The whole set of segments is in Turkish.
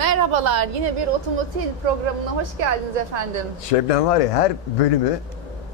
Merhabalar, yine bir otomotiv programına hoş geldiniz efendim. Şebnem var ya her bölümü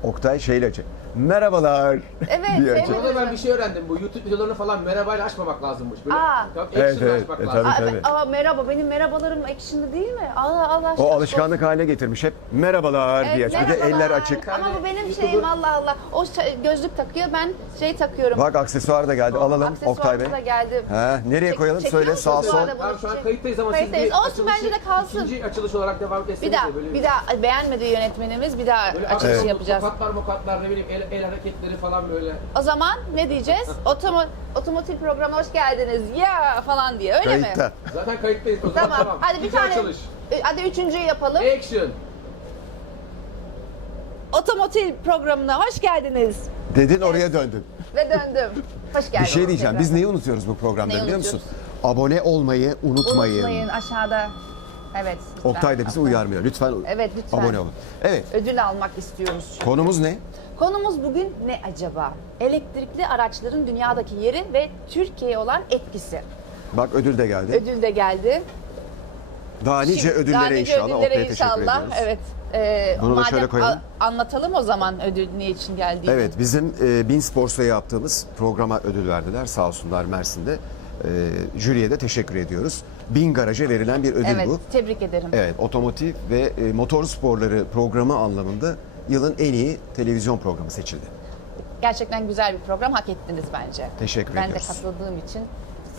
Oktay şeyle açıyor. Merhabalar. Evet, diye evet. açıyor. Orada ben bir şey öğrendim. Bu YouTube videolarını falan merhabayla açmamak lazımmış. Böyle Aa. Tamam, Evet, action'la evet, açmak e, lazım. tabii. Aa, aa, merhaba, benim merhabalarım action'lı değil mi? Allah Allah. O alışkanlık haline getirmiş hep merhabalar diye açıyor. Bir de eller açık. Ama bu benim YouTuber- şeyim Allah Allah. O şey- gözlük takıyor, ben şey takıyorum. Bak aksesuar da geldi. Alalım Oktay Bey. Da geldi. Ha, nereye Çek- koyalım? çekiyor Söyle sağ bu sol. arada? Tamam şu an kayıttayız ama Kayıttayız. siz bir Olsun, bence de kalsın. İkinci açılış olarak devam etsenize. Bir daha, bir daha beğenmedi yönetmenimiz. Bir daha Böyle açılış yapacağız. Tokatlar mokatlar ne bileyim el, el hareketleri falan böyle. O zaman ne diyeceğiz? Otomo otomotiv programına hoş geldiniz. Ya falan diye. Öyle mi? Kayıtta. Zaten kayıttayız o zaman Tamam. tamam. Hadi bir tane. açılış. Hadi üçüncüyü yapalım. Action. Otomotiv programına hoş geldiniz. Dedin oraya döndün. Ve döndüm. Hoş geldiniz. Bir şey diyeceğim. tekrar. Biz neyi unutuyoruz bu programda Neyi biliyor musun? unutuyoruz? Abone olmayı unutmayın. Unutmayın aşağıda. Evet. lütfen. Oktay da bizi uyarmıyor. Lütfen, Evet, lütfen. abone olun. Evet. Ödül almak istiyoruz. Konumuz ne? Konumuz bugün ne acaba? Elektrikli araçların dünyadaki yeri ve Türkiye'ye olan etkisi. Bak ödül de geldi. Ödül de geldi. Daha nice Şimdi- ödüllere daha nice inşallah. ödüllere inşallah. Evet. Ee, Bunu da madem şöyle koyalım. anlatalım o zaman ödül ne için geldiğini. Evet bizim e, Bin Sports'ta yaptığımız programa ödül verdiler sağ olsunlar Mersin'de. E, jüriye de teşekkür ediyoruz. Bin Garaj'a verilen bir ödül Evet, bu. tebrik ederim. Evet otomotiv ve e, motor sporları programı anlamında yılın en iyi televizyon programı seçildi. Gerçekten güzel bir program hak ettiniz bence. Teşekkür ben ediyoruz. Ben de katıldığım için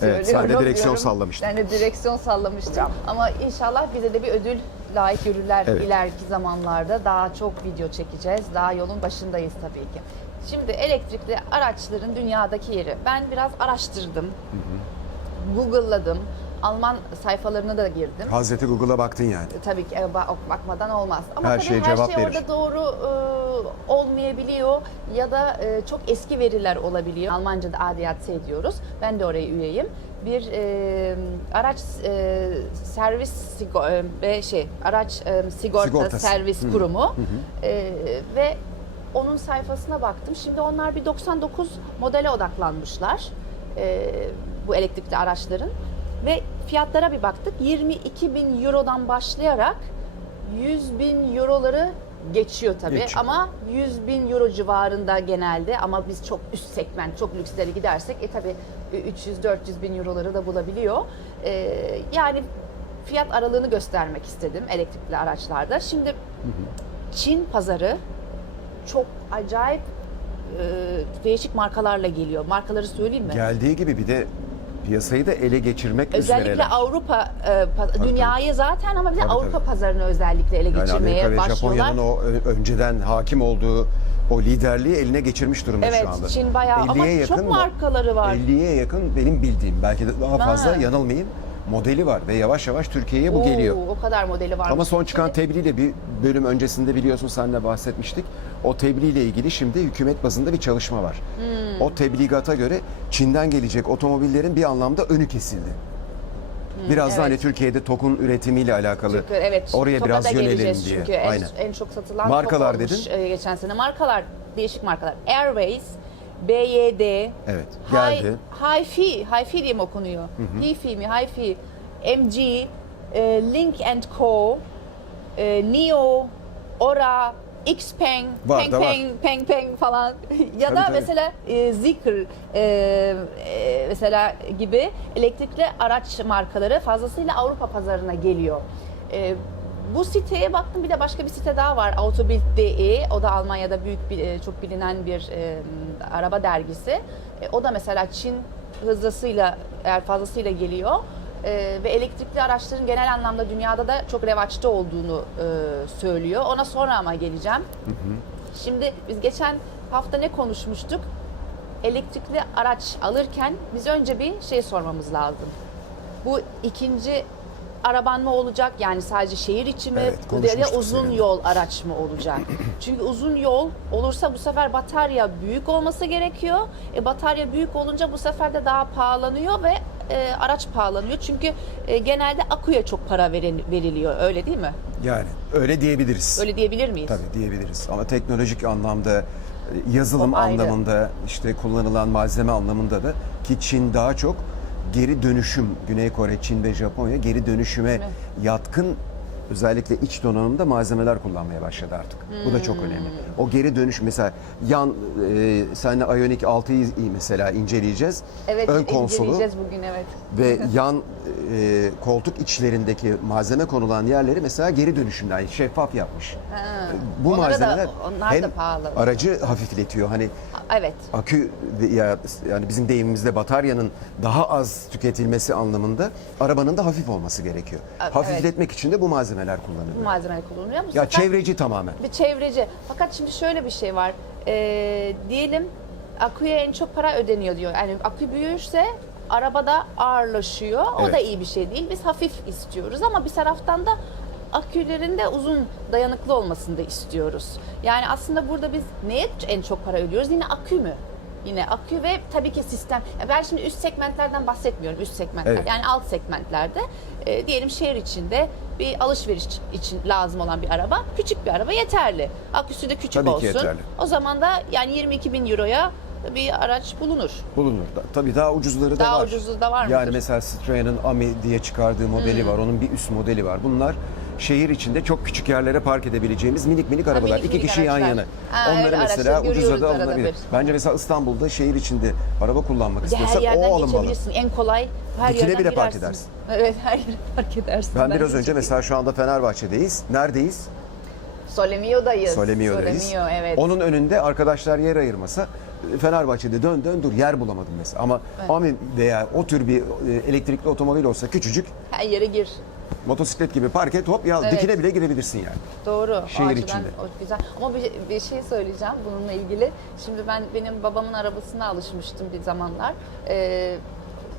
Evet, sen de direksiyon diyorum. sallamıştın. Ben de direksiyon sallamıştım. Ama inşallah bize de bir ödül layık görürler Evet. ileriki zamanlarda. Daha çok video çekeceğiz. Daha yolun başındayız tabii ki. Şimdi elektrikli araçların dünyadaki yeri. Ben biraz araştırdım. Google'ladım. Alman sayfalarına da girdim. Hazreti Google'a baktın yani. Tabii ki e, ba- bakmadan olmaz. Ama Her tabii şeye her cevap şey verir. orada doğru e, olmayabiliyor ya da e, çok eski veriler olabiliyor. Almanca'da ADAC diyoruz. Ben de oraya üyeyim. Bir e, araç e, servis sigo- e, ve şey araç e, sigorta Sigortası. servis kurumu E, ve onun sayfasına baktım. Şimdi onlar bir 99 modele odaklanmışlar. E, bu elektrikli araçların ve fiyatlara bir baktık. 22 bin eurodan başlayarak 100 bin euroları geçiyor tabii Geçiyor. ama 100 bin euro civarında genelde ama biz çok üst segment, çok lükslere gidersek e tabii 300-400 bin euroları da bulabiliyor. E, yani fiyat aralığını göstermek istedim elektrikli araçlarda. Şimdi Çin pazarı çok acayip e, değişik markalarla geliyor. Markaları söyleyeyim mi? Geldiği gibi bir de piyasayı da ele geçirmek Özellikle üzereler. Avrupa e, dünyayı zaten ama bir de Tabii, Avrupa tabii. pazarını özellikle ele Yani geçirmeye Amerika ve. Japonya'nın o ö- önceden hakim olduğu o liderliği eline geçirmiş durumda Evet, şu anda. Çin bayağı ama 50'ye çok yakın markaları var. 50'ye yakın benim bildiğim belki de daha fazla Ha. yanılmayayım modeli var ve yavaş yavaş Türkiye'ye bu Oo, geliyor. O kadar modeli var. Ama son çıkan tebliğle bir bölüm öncesinde biliyorsun seninle bahsetmiştik. O tebliğle ilgili şimdi hükümet bazında bir çalışma var. Hmm. O tebligata göre Çin'den gelecek otomobillerin bir anlamda önü kesildi. Biraz da Hmm, evet. hani Türkiye'de TOK'un üretimiyle alakalı. Çünkü evet. Oraya TOK'a biraz da yönelelim geleceğiz diye. Çünkü en, Aynen. en çok satılan Markalar dedin. e, geçen sene. Markalar, değişik markalar. Airways, BYD, Evet, Hi- geldi. Hi-Fi, Hi-Fi diye mi okunuyor? Hi-Fi mi? Hi-Fi, MG, e, Link Co, e, Neo, Ora, Xpeng, Var Peng da var. Peng, Peng Peng falan. ya Tabii, da tabii. mesela e, Zeekr e, e, mesela gibi elektrikli araç markaları fazlasıyla Avrupa pazarına geliyor. E, bu siteye baktım bir de başka bir site daha var Autobild.de o da Almanya'da büyük bir e, çok bilinen bir e, araba dergisi. E, o da mesela Çin hızlısıyla eğer fazlasıyla geliyor. E, ve elektrikli araçların genel anlamda dünyada da çok revaçta olduğunu e, söylüyor. Ona sonra ama geleceğim. Şimdi biz geçen hafta ne konuşmuştuk? Elektrikli araç alırken biz önce bir şey sormamız lazım. Bu ikinci araban mı olacak? Yani sadece şehir içi mi? Evet, ya uzun seninle. yol araç mı olacak? Çünkü uzun yol olursa bu sefer batarya büyük olması gerekiyor. E, batarya büyük olunca bu sefer de daha pahalanıyor ve e, araç pahalanıyor. Çünkü e, genelde aküye çok para veren- veriliyor. Öyle değil mi? Yani öyle diyebiliriz. Öyle diyebilir miyiz? Tabii diyebiliriz. Ama teknolojik anlamda, e, yazılım O ayrı. anlamında, işte kullanılan malzeme anlamında da ki Çin daha çok geri dönüşüm Güney Kore, Çin ve Japonya geri dönüşüme yatkın özellikle iç donanımda malzemeler kullanmaya başladı artık. Bu da çok önemli. O geri dönüş mesela yan e, seninle Ioniq 6'yı mesela inceleyeceğiz. Evet, Ön konsolu inceleyeceğiz bugün evet. ve yan e, koltuk içlerindeki malzeme konulan yerleri mesela geri dönüşümden yani şeffaf yapmış. Bu Onlara da- malzemeler onlar da hem pahalı. aracı hafifletiyor. Hani Evet. akü ya yani bizim deyimimizde bataryanın daha az tüketilmesi anlamında arabanın da hafif olması gerekiyor. Evet. Hafifletmek için de bu malzemeler kullanılıyor. malzemeler kullanılıyor. Bu Ya sefer çevreci tamamen. bir çevreci. Fakat şimdi şöyle bir şey var. Ee, diyelim aküye en çok para ödeniyor diyor. Yani akü büyürse arabada ağırlaşıyor. O Evet. da iyi bir şey değil. Biz hafif istiyoruz ama bir taraftan da akülerin de uzun dayanıklı olmasını da istiyoruz. Yani aslında burada biz neye en çok para ödüyoruz? Yine akü mü? Yine akü ve tabii ki sistem. Ben şimdi üst segmentlerden bahsetmiyorum. Üst segmentler. Evet. Yani alt segmentlerde e, diyelim şehir içinde bir alışveriş için lazım olan bir araba. Küçük bir araba yeterli. Aküsü de küçük Tabii ki olsun. yeterli. O zaman da yani 22 bin euroya bir araç bulunur. Bulunur. Da- Tabii daha ucuzları da Daha var. ucuzu da var mıdır? Yani mesela Citroen'in Ami diye çıkardığı modeli Hmm. var. Onun bir üst modeli var. Bunlar şehir içinde çok küçük yerlere park edebileceğimiz minik minik arabalar. minik İki minik kişi yan araçlar. yana. Ha, Onları öyle mesela ucuza görüyoruz da arada alınabilir. bir. Bence mesela İstanbul'da şehir içinde araba kullanmak Bir de her istiyorsak o yerden alınmalı. geçebilirsin. En kolay her Dikine yerden bile park girersin. edersin. Evet her yere park edersin. Ben biraz önce mesela şu anda Fenerbahçe'deyiz. Neredeyiz? Solemio'dayız. Solemio'dayız. Solemio evet. Onun önünde arkadaşlar yer ayırmasa Fenerbahçe'de dön dön dur yer bulamadım mesela. Ama Ami veya o tür bir e, elektrikli otomobil olsa küçücük Her yere gir. Motosiklet gibi park et hop ya Evet. dikine bile girebilirsin yani. Doğru. Şehir o açıdan içinde. O güzel. Ama bir, bir şey söyleyeceğim bununla ilgili. Şimdi ben benim babamın arabasına alışmıştım bir zamanlar. Ee,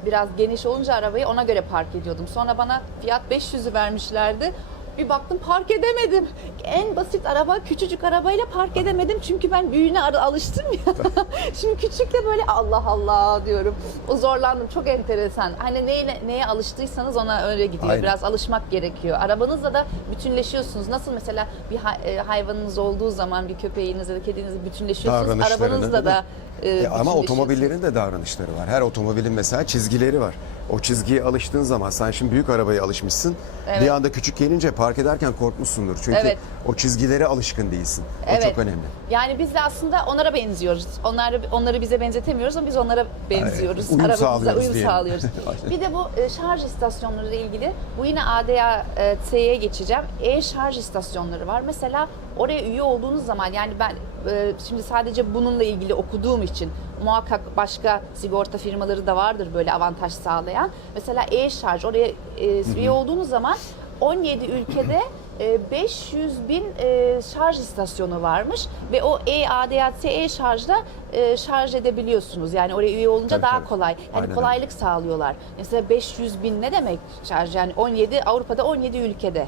biraz geniş olunca arabayı ona göre park ediyordum. Sonra bana fiyat 500'ü vermişlerdi. Bir baktım park edemedim. En basit araba, küçücük arabayla park edemedim. Çünkü ben büyüğüne alıştım ya. Şimdi küçükle böyle Allah Allah diyorum. O zorlandım. Çok enteresan. Hani neyle, neye alıştıysanız ona öyle gidiyor. Aynen. Biraz alışmak gerekiyor. Arabanızla da bütünleşiyorsunuz. Nasıl mesela bir e, hayvanınız olduğu zaman bir köpeğiniz ya da kedinizle bütünleşiyorsunuz. Arabanızla da e, E, ama otomobillerin de davranışları var. Her otomobilin mesela çizgileri var. O çizgiye alıştığın zaman sen şimdi büyük arabaya alışmışsın. Evet. Bir anda küçük gelince park ederken korkmuşsundur. Çünkü Evet. o çizgilere alışkın değilsin. O Evet. çok önemli. Yani biz de aslında onlara benziyoruz. Onları onları bize benzetemiyoruz ama biz onlara benziyoruz. Uyum Arabamıza sağlıyoruz uyum diyelim. sağlıyoruz. Bir de bu e, şarj istasyonları ile ilgili bu yine ADAC'ye geçeceğim. E-şarj istasyonları var. Mesela oraya üye olduğunuz zaman yani ben e, şimdi sadece bununla ilgili okuduğum için muhakkak başka sigorta firmaları da vardır böyle avantaj sağlayan. Mesela e-şarj oraya e, üye olduğunuz zaman 17 ülkede e, 500 bin e, şarj istasyonu varmış ve o e-ADAC e-şarjla e, şarj edebiliyorsunuz. Yani oraya üye olunca Tabii, daha tabii. kolay. Yani Aynen kolaylık sağlıyorlar. Mesela 500 bin ne demek şarj? Yani 17 Avrupa'da 17 ülkede.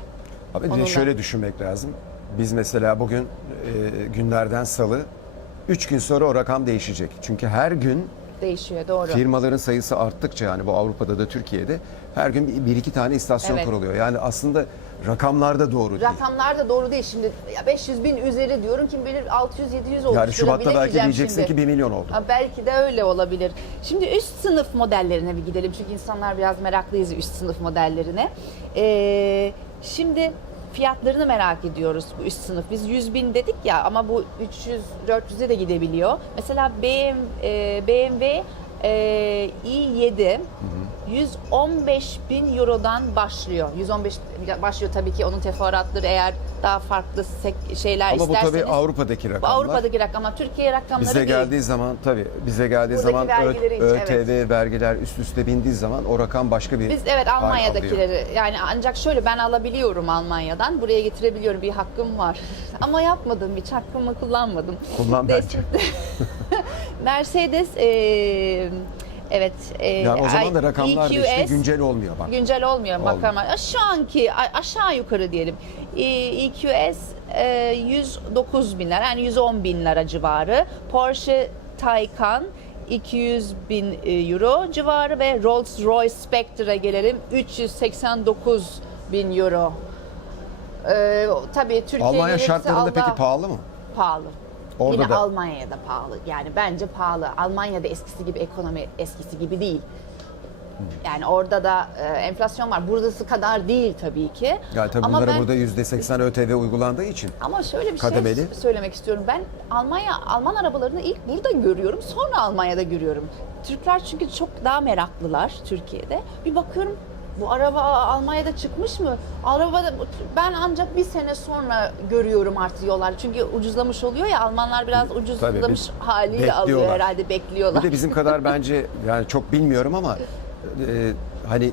Abi Onunla. şöyle düşünmek lazım. Biz mesela bugün e, günlerden salı 3 gün sonra o rakam değişecek. Çünkü her gün Değişiyor doğru. firmaların sayısı arttıkça yani bu Avrupa'da da Türkiye'de her gün bir, bir iki tane istasyon Evet. kuruluyor. Yani aslında rakamlar da doğru değil. Rakamlar da doğru değil. Şimdi ya 500 bin üzeri diyorum kim bilir 600-700 olur. Yani Şubat'ta belki diyeceksin ki 1 milyon oldu. Ha, belki de öyle olabilir. Şimdi üst sınıf modellerine bir gidelim. Çünkü insanlar biraz meraklıyız üst sınıf modellerine. Ee, şimdi fiyatlarını merak ediyoruz bu üst sınıf. Biz 100 bin dedik ya ama bu 300-400'e de gidebiliyor. Mesela BMW, e, BMW e, i7 115 bin eurodan başlıyor. 115 başlıyor tabii ki onun teferruatları eğer daha farklı şeyler Ama bu isterseniz. tabii Avrupa'daki Bu rakamlar. Avrupa'daki rakamlar, Türkiye rakamları Bize değil. geldiği zaman tabii bize geldiği Buradaki zaman ÖTV vergiler üst üste bindiği zaman o rakam başka bir Biz evet alıyor. Almanya'dakileri yani ancak şöyle ben alabiliyorum Almanya'dan buraya getirebiliyorum bir hakkım var ama yapmadım hiç hakkımı kullanmadım. Kullan Neyse. Mercedes eee, evet eee, Yani o zaman da rakamlar da işte EQS güncel olmuyor bak. Güncel olmuyor bakalım. Şu anki aşağı yukarı diyelim. E, EQS e, 109 bin lira yani 110 bin lira civarı. Porsche Taycan 200 bin e, euro civarı ve Rolls Royce Spectre'a gelelim 389 bin euro. Ee, tabii Türkiye Almanya şartlarında Allah- peki pahalı mı? pahalı. Orada Yine da- Almanya'da pahalı. Yani bence pahalı. Almanya'da eskisi gibi ekonomi eskisi gibi değil. Yani orada da e, enflasyon var. Buradası kadar değil tabii ki. Yani tabii Ama bunlara ben- burada %80 ÖTV uygulandığı için. Ama şöyle bir Kademeli. şey söylemek istiyorum. Ben Almanya Alman arabalarını ilk burada görüyorum, sonra Almanya'da görüyorum. Türkler çünkü çok daha meraklılar Türkiye'de. Bir bakıyorum bu araba Almanya'da çıkmış mı? Arabada ben ancak bir sene sonra görüyorum artık yollar. Çünkü ucuzlamış oluyor ya Almanlar biraz ucuzlamış bir- haliyle alıyor bekliyorlar. herhalde bekliyorlar. Bir de bizim kadar bence yani çok bilmiyorum ama e, hani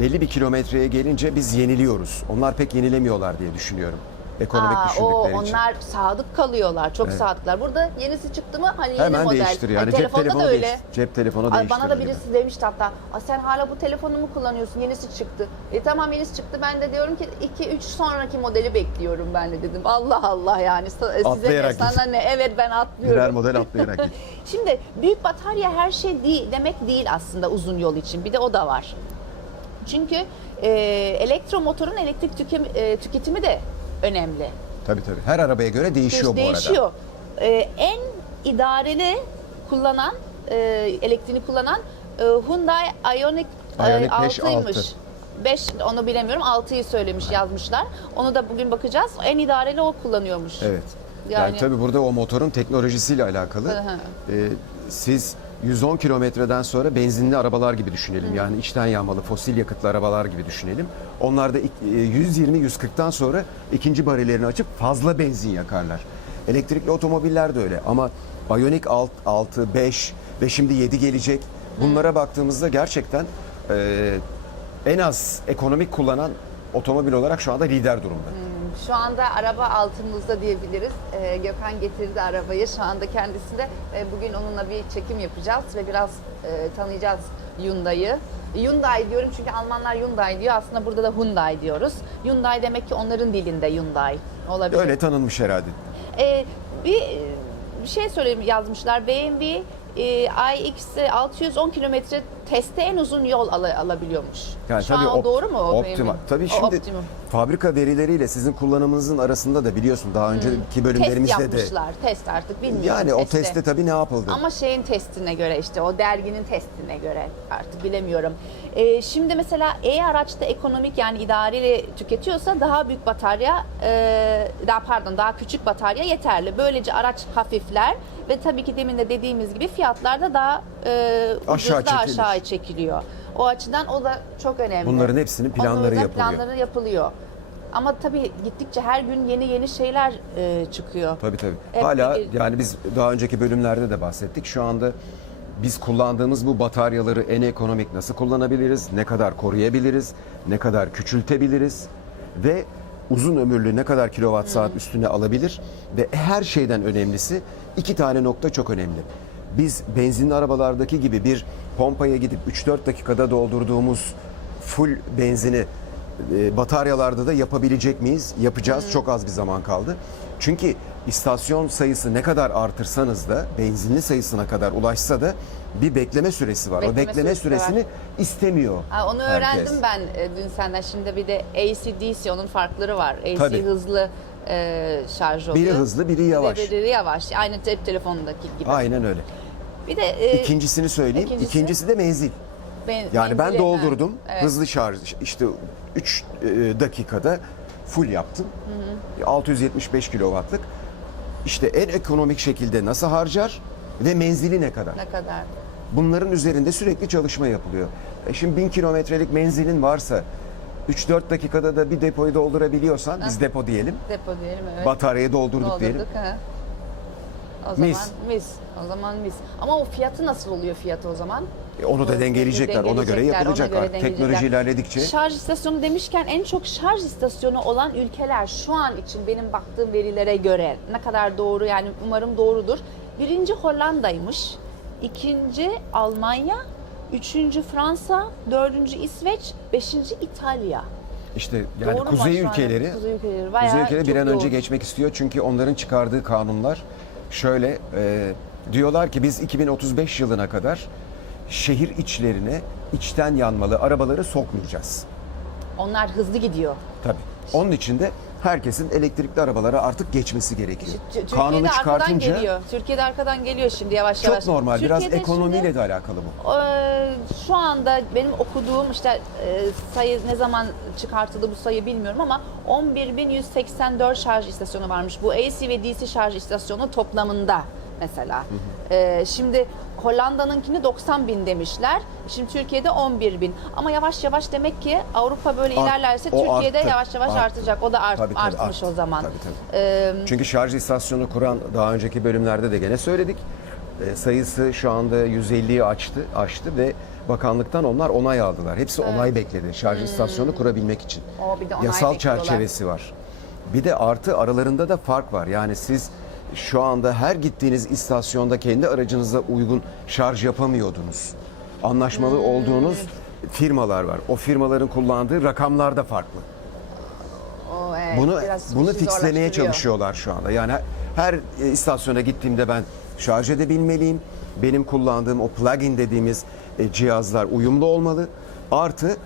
belli bir kilometreye gelince biz yeniliyoruz. Onlar pek yenilemiyorlar diye düşünüyorum. Ekonomik Aa, o düşündükleri için. onlar sadık kalıyorlar. Çok Evet. sadıklar. Burada yenisi çıktı mı hani yeni Hemen model. değiştiriyor. Ay, Yani cep telefonda telefonu da öyle. değiş, cep telefonu Ay, bana da birisi demişti hatta "Aa, sen hala bu telefonu mu kullanıyorsun yenisi çıktı. E tamam yenisi çıktı ben de diyorum ki 2-3 sonraki modeli bekliyorum ben de dedim. Allah Allah yani Sa- size ne Atlayarak sana ne evet ben atlıyorum. Birer model atlayarak gidiyor. Şimdi büyük batarya her şey değil demek değil aslında uzun yol için. Bir de o da var. Çünkü e, elektromotorun elektrik tüke- e, tüketimi de önemli. Tabii tabii. Her arabaya göre değişiyor bu arada. değişiyor. Ee, en idareli kullanan, e, elektriğini kullanan e, Hyundai Ioniq, Ioniq e, 5 6'ymış. 5 onu bilemiyorum 6'yı söylemiş yazmışlar. Onu da bugün bakacağız. En idareli o kullanıyormuş. Evet. Yani, Yani- tabii burada o motorun teknolojisiyle alakalı. Hı hı. Ee, siz 110 kilometreden sonra benzinli arabalar gibi düşünelim. Yani içten yanmalı fosil yakıtlı arabalar gibi düşünelim. Onlar da ik- e, 120-140'tan sonra ikinci barelerini açıp fazla benzin yakarlar. Elektrikli otomobiller de öyle ama Ioniq 6, 5 ve şimdi 7 gelecek. Bunlara baktığımızda gerçekten e, en az ekonomik kullanan otomobil olarak şu anda lider durumda. Şu anda araba altımızda diyebiliriz. Ee, Gökhan getirdi arabayı. Şu anda kendisinde e, bugün onunla bir çekim yapacağız ve biraz e, tanıyacağız Hyundai'yi. Hyundai diyorum çünkü Almanlar Hyundai diyor. Aslında burada da Hyundai diyoruz. Hyundai demek ki onların dilinde Hyundai olabilir. Öyle tanınmış herhalde. Ee, bir, bir şey söyleyeyim yazmışlar. BMW e, iX 610 kilometre testte en uzun yol al- alabiliyormuş. Yani Şu tabii an op- doğru mu? o Optima. BMW? Tabii O şimdi optimum. fabrika verileriyle sizin kullanımınızın arasında da biliyorsun daha önceki Test bölümlerimizde de yapmışlar. Test artık bilmiyorum. yani o testte. testte tabii ne yapıldı? Ama şeyin testine göre işte o derginin testine göre artık bilemiyorum. Ee, şimdi mesela e-araçta ekonomik yani idareli tüketiyorsa daha büyük batarya, e, daha pardon daha küçük batarya yeterli. Böylece araç hafifler ve tabii ki demin de dediğimiz gibi fiyatlar da daha e, Aşağı ucuz da çekilir. aşağı çekiliyor. O açıdan o da çok önemli. Bunların hepsinin planları Onların yapılıyor. Planları yapılıyor. Ama tabii gittikçe her gün yeni yeni şeyler e, çıkıyor. Tabii tabii. Hep Hala bir- yani biz daha önceki bölümlerde de bahsettik. Şu anda biz kullandığımız bu bataryaları en ekonomik nasıl kullanabiliriz? Ne kadar koruyabiliriz? Ne kadar küçültebiliriz? Ve uzun ömürlü ne kadar kilowatt saat üstüne alabilir? Ve her şeyden önemlisi iki tane nokta çok önemli. Biz benzinli arabalardaki gibi bir pompaya gidip 3-4 dakikada doldurduğumuz full benzini e, bataryalarda da yapabilecek miyiz? Yapacağız. Çok az bir zaman kaldı. Çünkü istasyon sayısı ne kadar artırsanız da benzinli sayısına kadar ulaşsa da bir bekleme süresi var. o Bekleme bekleme süresi var. süresini istemiyor. Ha, onu herkes. öğrendim ben e, dün senden. Şimdi bir de AC/DC onun farkları var. AC Tabii. hızlı e, şarj oluyor. Biri hızlı, biri yavaş. Biri, biri yavaş. Aynı cep telefonundaki gibi. Aynen öyle. Bir de e, İkincisini söyleyeyim. ikincisi? İkincisi de menzil. ben- Yani ben doldurdum. Ha, evet. Hızlı şarj işte 3 dakikada full yaptım. 675 kilowattlık. İşte en ekonomik şekilde nasıl harcar ve menzili ne kadar? Ne kadar? Bunların üzerinde sürekli çalışma yapılıyor. E şimdi 1000 kilometrelik menzilin varsa 3-4 dakikada da bir depoyu doldurabiliyorsan biz depo diyelim. Depo diyelim evet. Bataryayı doldurduk, Doldurduk, diyelim. ha. O zaman Mis. mis. O zaman mis. Ama o fiyatı nasıl oluyor fiyatı o zaman? E onu da dengeleyecekler. Ona göre yapılacak. ona göre artık. Teknoloji ilerledikçe Şarj istasyonu demişken en çok şarj istasyonu olan ülkeler şu an için benim baktığım verilere göre ne kadar doğru yani umarım doğrudur. Birinci Hollanda'ymış, ikinci Almanya, üçüncü Fransa, dördüncü İsveç, beşinci İtalya. işte yani Doğru kuzey ülkeleri Kuzey ülkeleri Kuzey ülkeleri bir an önce yoğun. geçmek istiyor çünkü onların çıkardığı kanunlar şöyle e, diyorlar ki biz 2035 yılına kadar şehir içlerine içten yanmalı arabaları sokmayacağız. Onlar hızlı gidiyor. Tabii. Onun için de herkesin elektrikli arabalara artık geçmesi gerekiyor. Tü- Türkiye'de Kanunu arkadan çıkartınca geliyor. Türkiye'de arkadan geliyor şimdi yavaş çok yavaş. normal. Biraz Türkiye'de ekonomiyle şimdi- de alakalı bu. Ee, şu anda benim okuduğum işte e, sayı ne zaman çıkartıldı bu sayı bilmiyorum ama 11.184 şarj istasyonu varmış. Bu AC ve DC şarj istasyonu toplamında mesela. Ee, şimdi Hollanda'nınkini 90 bin demişler. Şimdi Türkiye'de 11 bin. Ama yavaş yavaş demek ki Avrupa böyle Art- ilerlerse Türkiye'de arttı, yavaş yavaş arttı. artacak. O da art- Tabii, tabii, artmış arttı. o zaman. Tabii, tabii. Ee, Çünkü şarj istasyonu kuran daha önceki bölümlerde de gene söyledik. E, sayısı şu anda 150'yi açtı, aştı ve bakanlıktan onlar onay aldılar. Hepsi onay bekledi şarj istasyonu kurabilmek için. Hmm. O bir de Yasal bekliyorlar. çerçevesi var. Bir de artı aralarında da fark var. Yani siz şu anda her gittiğiniz istasyonda kendi aracınıza uygun şarj yapamıyordunuz. Anlaşmalı Hmm. olduğunuz firmalar var. O firmaların kullandığı rakamlar da farklı. o, evet, Bunu bunu fixlemeye çalışıyorlar şu anda. Yani her e, istasyona gittiğimde ben şarj edebilmeliyim. Benim kullandığım o plug-in dediğimiz e, cihazlar uyumlu olmalı. Artı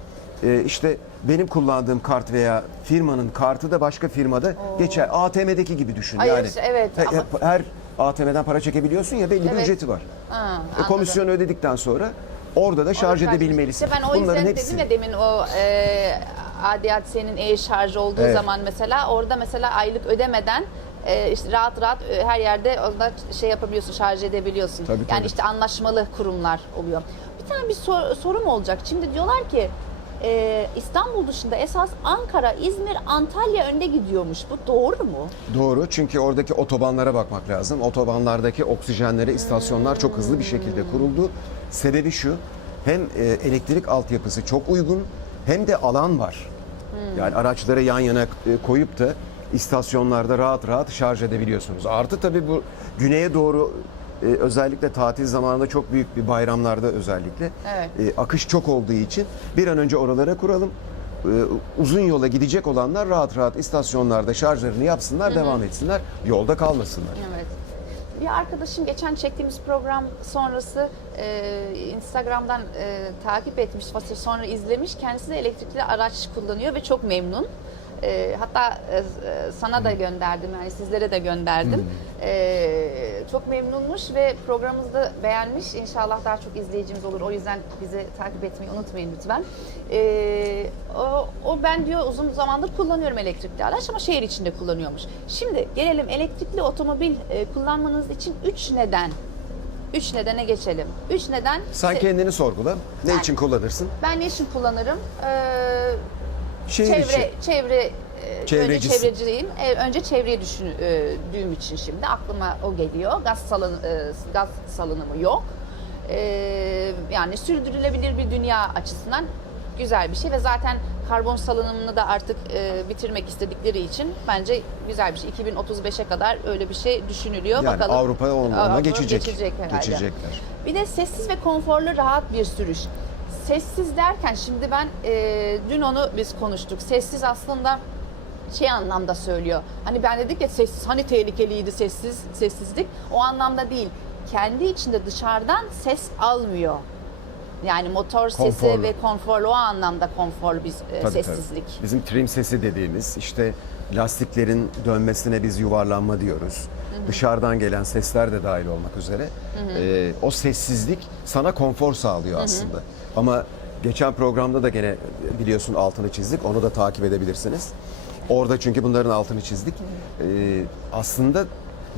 e, işte benim kullandığım kart veya firmanın kartı da başka firmada geçer. ATM'deki gibi düşün. Ay, yani evet, he- ama- he- her ATM'den para çekebiliyorsun ya belli bir Evet. ücreti var. Ha, E, anladım. komisyonu ödedikten sonra orada da şarj Orada edebilmelisin. İşte ben o yüzden dedim ya demin o e, ADAC'nin e-şarj olduğu Evet. zaman mesela orada mesela aylık ödemeden e, işte rahat rahat e, her yerde orada şey yapabiliyorsun, şarj edebiliyorsun. Tabii, yani tabii. işte anlaşmalı kurumlar oluyor. Bir tane bir sor- sorum olacak. Şimdi diyorlar ki e, İstanbul dışında esas Ankara, İzmir, Antalya önde gidiyormuş. Bu doğru mu? Doğru çünkü oradaki otobanlara bakmak lazım. Otobanlardaki oksijenlere istasyonlar çok hızlı bir şekilde kuruldu. Sebebi şu hem e, elektrik altyapısı çok uygun hem de alan var. Yani araçları yan yana e, koyup da istasyonlarda rahat rahat şarj edebiliyorsunuz. Artı tabii bu güneye doğru e, özellikle tatil zamanında çok büyük bir bayramlarda özellikle Evet. e, akış çok olduğu için bir an önce oralara kuralım. E, uzun yola gidecek olanlar rahat rahat istasyonlarda şarjlarını yapsınlar, devam etsinler. Yolda kalmasınlar. Evet. Bir arkadaşım geçen çektiğimiz program sonrası e, Instagram'dan e, takip etmiş, sonra izlemiş. Kendisi de elektrikli araç kullanıyor ve çok memnun. E, hatta e, sana da gönderdim yani sizlere de gönderdim. E, çok memnunmuş ve programımızı da beğenmiş. İnşallah daha çok izleyicimiz olur. O yüzden bizi takip etmeyi unutmayın lütfen. E, o, o ben diyor uzun zamandır kullanıyorum elektrikli araç ama şehir içinde kullanıyormuş. Şimdi gelelim elektrikli otomobil e, kullanmanız için 3 neden. 3 nedene geçelim. 3 neden. Sen Se- kendini sorgula. Ne Ben- için kullanırsın? Ben ne için kullanırım? Ee, Şehir çevre, içi. çevre e, önce çevreciyim. E, önce çevreyi düşündüğüm için şimdi aklıma o geliyor. Gaz salın e, gaz salınımı yok. E, yani sürdürülebilir bir dünya açısından güzel bir şey ve zaten karbon salınımını da artık e, bitirmek istedikleri için bence güzel bir şey. 2035'e kadar öyle bir şey düşünülüyor. Yani Bakalım. Avrupa ona geçecek. Geçecek herhalde. Geçecekler. Bir de sessiz ve konforlu rahat bir sürüş. Sessiz derken şimdi ben e, dün onu biz konuştuk. Sessiz aslında şey anlamda söylüyor. Hani ben dedik ya sessiz hani tehlikeliydi sessiz sessizlik. O anlamda değil. Kendi içinde dışarıdan ses almıyor. Yani motor sesi Konforlu. ve konforlu o anlamda konforlu bir e, Tabii, sessizlik. tabii. Bizim trim sesi dediğimiz işte lastiklerin dönmesine biz yuvarlanma diyoruz. Dışarıdan gelen sesler de dahil olmak üzere. Ee, o sessizlik sana konfor sağlıyor aslında. Ama geçen programda da gene biliyorsun altını çizdik. Onu da takip edebilirsiniz. Orada çünkü bunların altını çizdik. Ee, aslında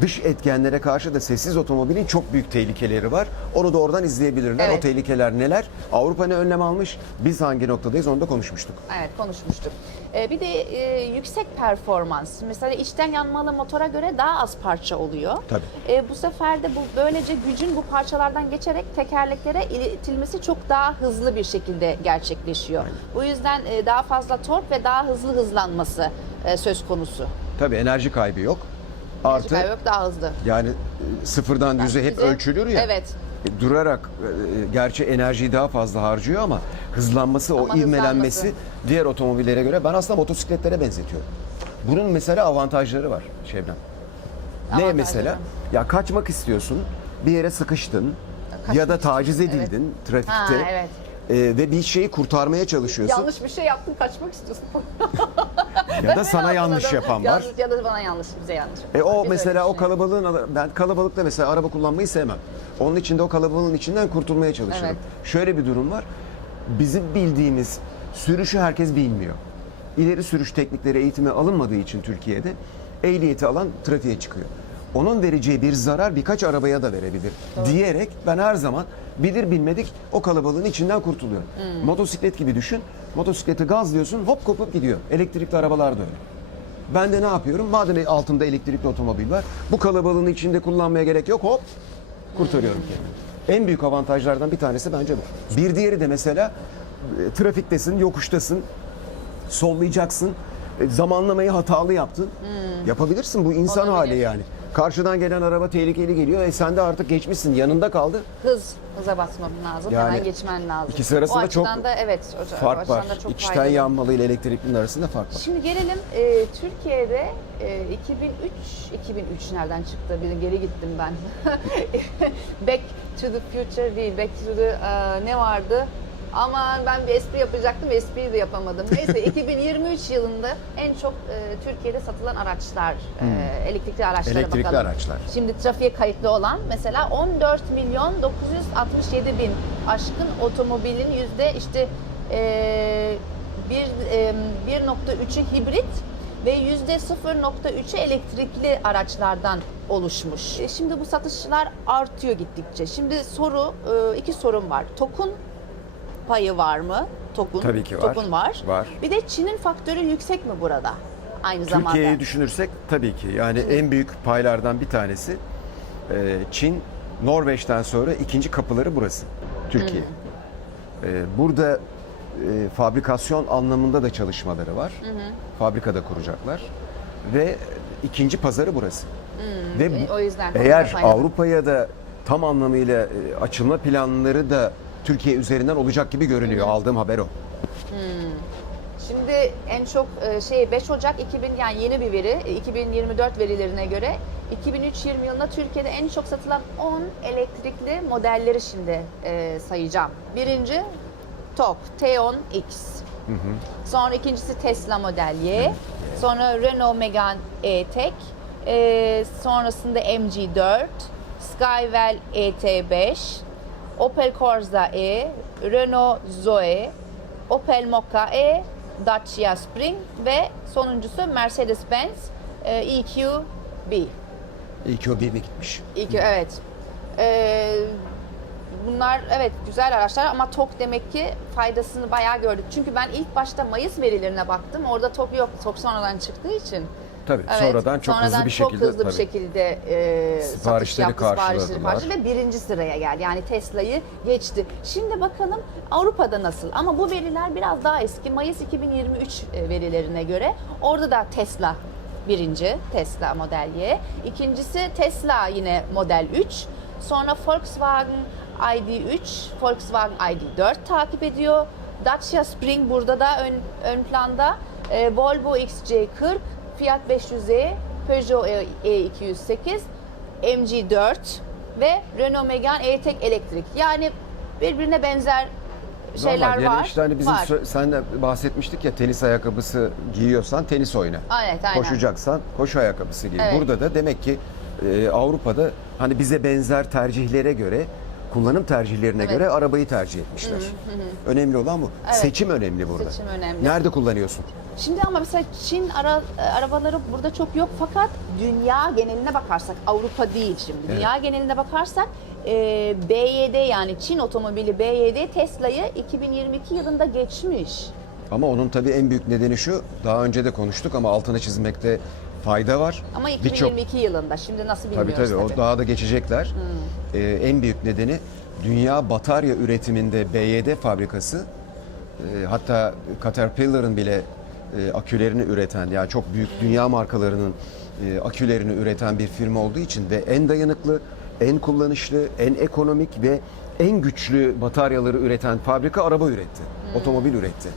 dış etkenlere karşı da sessiz otomobilin çok büyük tehlikeleri var. Onu da oradan izleyebilirler. Evet. O tehlikeler neler? Avrupa ne önlem almış? Biz hangi noktadayız? Onu da konuşmuştuk. Evet konuşmuştuk. Ee, bir de e, yüksek performans. Mesela içten yanmalı motora göre daha az parça oluyor. Tabii. E, bu sefer de bu böylece gücün bu parçalardan geçerek tekerleklere iletilmesi çok daha hızlı bir şekilde gerçekleşiyor. Bu yüzden e, daha fazla tork ve daha hızlı hızlanması e, söz konusu. Tabii enerji kaybı yok. Artı yok, daha hızlı. yani e, sıfırdan yüze hep Yüze- ölçülür ya. Evet. E, Durarak e, gerçi enerjiyi daha fazla harcıyor ama hızlanması, Ama o ivmelenmesi hızlanması. diğer otomobillere göre ben aslında motosikletlere benzetiyorum. Bunun mesela avantajları var Şebnem. Ne mesela? Ya kaçmak istiyorsun, bir yere sıkıştın Kaçmak ya da taciz edildin trafikte Ha, evet. e, ve bir şeyi kurtarmaya çalışıyorsun. Yanlış bir şey yaptın kaçmak istiyorsun. Ya da sana yanlış yapan var. Yanlış, ya da bana yanlış, bize yanlış. E o Biz mesela o kalabalığın ben kalabalıkta mesela araba kullanmayı sevmem. Onun için de o kalabalığın içinden kurtulmaya çalışırım. Evet. Şöyle bir durum var. Bizim bildiğimiz sürüşü herkes bilmiyor. İleri sürüş teknikleri eğitimi alınmadığı için Türkiye'de ehliyeti alan trafiğe çıkıyor. Onun vereceği bir zarar birkaç arabaya da verebilir diyerek ben her zaman bilir bilmedik o kalabalığın içinden kurtuluyorum. Hmm. Motosiklet gibi düşün. Motosikleti gazlıyorsun hop kopup gidiyor. Elektrikli arabalar da öyle. Ben de ne yapıyorum? Madem altımda elektrikli otomobil var, bu kalabalığın içinde kullanmaya gerek yok. Hop, kurtarıyorum kendimi. En büyük avantajlardan bir tanesi bence bu. Bir diğeri de mesela e, trafiktesin, yokuştasın, sollayacaksın. e, Zamanlamayı hatalı yaptın. Yapabilirsin bu insan Hmm. Olabilir. hali yani. Karşıdan gelen araba tehlikeli geliyor. E sen de artık geçmişsin. Yanında kaldı. Hız, hıza basman lazım. Yani Hemen geçmen lazım. ikisi arasında o çok da evet. O, o Fark açıdan var. Da çok İçten faydalı. yanmalı ile elektriklinin arasında fark var. Şimdi gelelim e, Türkiye'de e, 2003 2003 nereden çıktı? Bir geri gittim ben. Back to the Future değil, Back to the e, ne vardı? Ama ben bir espri yapacaktım, espriyi de yapamadım. Neyse 2023 yılında en çok e, Türkiye'de satılan araçlar, e, elektrikli araçlara Hmm. Elektrikli bakalım. araçlar. Şimdi trafiğe kayıtlı olan mesela 14 milyon 967 bin aşkın otomobilin yüzde işte e, bir, e, 1.3'ü hibrit ve yüzde 0.3'ü elektrikli araçlardan oluşmuş. E, Şimdi bu satışlar artıyor gittikçe. Şimdi soru, e, iki sorum var. TOK'un payı var mı? TOK'un. Tabii ki var. TOK'un var. Var. Bir de Çin'in faktörü yüksek mi burada? Aynı zamanda. Türkiye'yi düşünürsek tabii ki yani en büyük paylardan bir tanesi e, Çin, Norveç'ten sonra ikinci kapıları burası. Türkiye. E, Burada e, fabrikasyon anlamında da çalışmaları var. Fabrikada kuracaklar ve ikinci pazarı burası. Ve E, o yüzden eğer. Avrupa'ya da tam anlamıyla açılma planları da Türkiye üzerinden olacak gibi görünüyor. Aldığım haber o. Şimdi en çok e, şey 5 Ocak 2000 yani yeni bir veri e, 2024 verilerine göre 2003-20 yılında Türkiye'de en çok satılan 10 elektrikli modelleri şimdi e, sayacağım. Birinci TOG T10 X. Sonra ikincisi Tesla Model Y. Sonra Renault Megane E-Tech. E, sonrasında MG4, Skywell ET5, Opel Corsa E, Renault Zoe, Opel Mokka E, Dacia Spring ve sonuncusu Mercedes-Benz e, EQ-B. O bir mi gitmiş? EQ evet. E, bunlar evet güzel araçlar ama TOK demek ki faydasını bayağı gördük. Çünkü ben ilk başta Mayıs verilerine baktım. Orada TOK yok. TOK sonradan çıktığı için. Tabii Evet, sonradan çok hızlı sonradan bir çok şekilde hızlı bir tabii. şekilde e, satış Siparişleri yaptı, siparişleri karşıladılar. karşıladı ve birinci sıraya geldi. Yani Tesla'yı geçti. Şimdi bakalım Avrupa'da nasıl? Ama bu veriler biraz daha eski. Mayıs 2023 e, verilerine göre. Orada da Tesla birinci, Tesla Model Y. İkincisi Tesla yine Model 3. Sonra Volkswagen ID3, Volkswagen ID4 takip ediyor. Dacia Spring burada da ön, ön planda. E, Volvo XC40, Fiat 500e, Peugeot E- E208, MG4 ve Renault Megane E-Tech elektrik. Yani birbirine benzer şeyler Normal. Yani var. işte hani bizim var. sö- sen de bahsetmiştik ya tenis ayakkabısı giyiyorsan tenis oyna. Evet, aynen. Koşacaksan koşu ayakkabısı giy. Evet. Burada da demek ki e, Avrupa'da hani bize benzer tercihlere göre kullanım tercihlerine Evet. göre arabayı tercih etmişler. Önemli olan bu. Evet. Seçim önemli burada. Seçim önemli. Nerede kullanıyorsun? Şimdi ama mesela Çin ara, e, arabaları burada çok yok fakat dünya geneline bakarsak Avrupa değil şimdi. Dünya geneline bakarsak e, BYD yani Çin otomobili BYD Tesla'yı 2022 yılında geçmiş. Ama onun tabii en büyük nedeni şu. Daha önce de konuştuk ama altını çizmekte fayda var. Ama Birçok 2022 yılında şimdi nasıl Tabii bilmiyoruz tabii, o daha da geçecekler. Ee, en büyük nedeni dünya batarya üretiminde BYD fabrikası e, hatta Caterpillar'ın bile e, akülerini üreten yani çok büyük dünya markalarının e, akülerini üreten bir firma olduğu için ve en dayanıklı, en kullanışlı, en ekonomik ve en güçlü bataryaları üreten fabrika araba üretti. Otomobil üretti.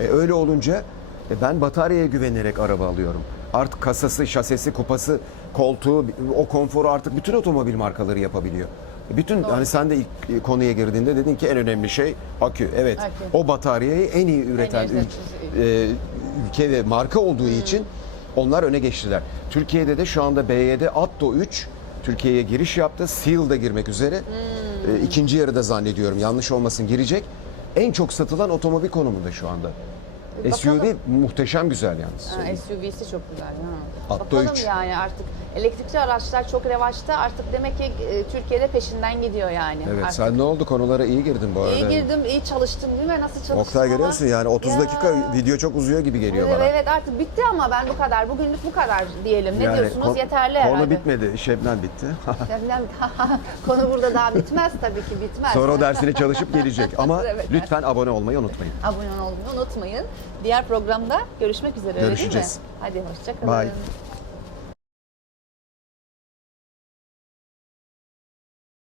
E, öyle olunca e, ben bataryaya güvenerek araba alıyorum. Artık kasası, şasesi, kupası, koltuğu, o konforu artık bütün otomobil markaları yapabiliyor. E, Bütün hani sen de ilk e, konuya girdiğinde dedin ki en önemli şey akü. Evet. Akü. O bataryayı en iyi üreten üreten- ül- e, ülke ve marka olduğu için onlar öne geçtiler. Türkiye'de de şu anda BYD Atto 3 Türkiye'ye giriş yaptı. Seal da girmek üzere. Ee, ikinci yarıda zannediyorum yanlış olmasın girecek. En çok satılan otomobil konumunda şu anda. SUV bakalım. muhteşem güzel yalnız. Ha, SUV'si çok güzel. Ha. Atto Bakalım üç. yani artık elektrikli araçlar çok revaçta. Artık demek ki e, Türkiye'de peşinden gidiyor yani. Evet artık. sen ne oldu konulara iyi girdin bu arada. İyi girdim, iyi çalıştım değil mi? Nasıl çalıştım Oktay görüyor musun yani 30 Ya. dakika video çok uzuyor gibi geliyor Evet, bana. evet artık bitti ama ben bu kadar. Bugünlük bu kadar diyelim. Ne Yani diyorsunuz? kon- Yeterli herhalde. Konu bitmedi. Şebnem bitti. Şebnem, Konu burada daha bitmez tabii ki bitmez. Sonra o dersine çalışıp gelecek. Ama Evet. lütfen abone olmayı unutmayın. Abone olmayı unutmayın. Diğer programda görüşmek üzere öyle değil mi? Görüşeceğiz. Hadi hoşçakalın. Bye.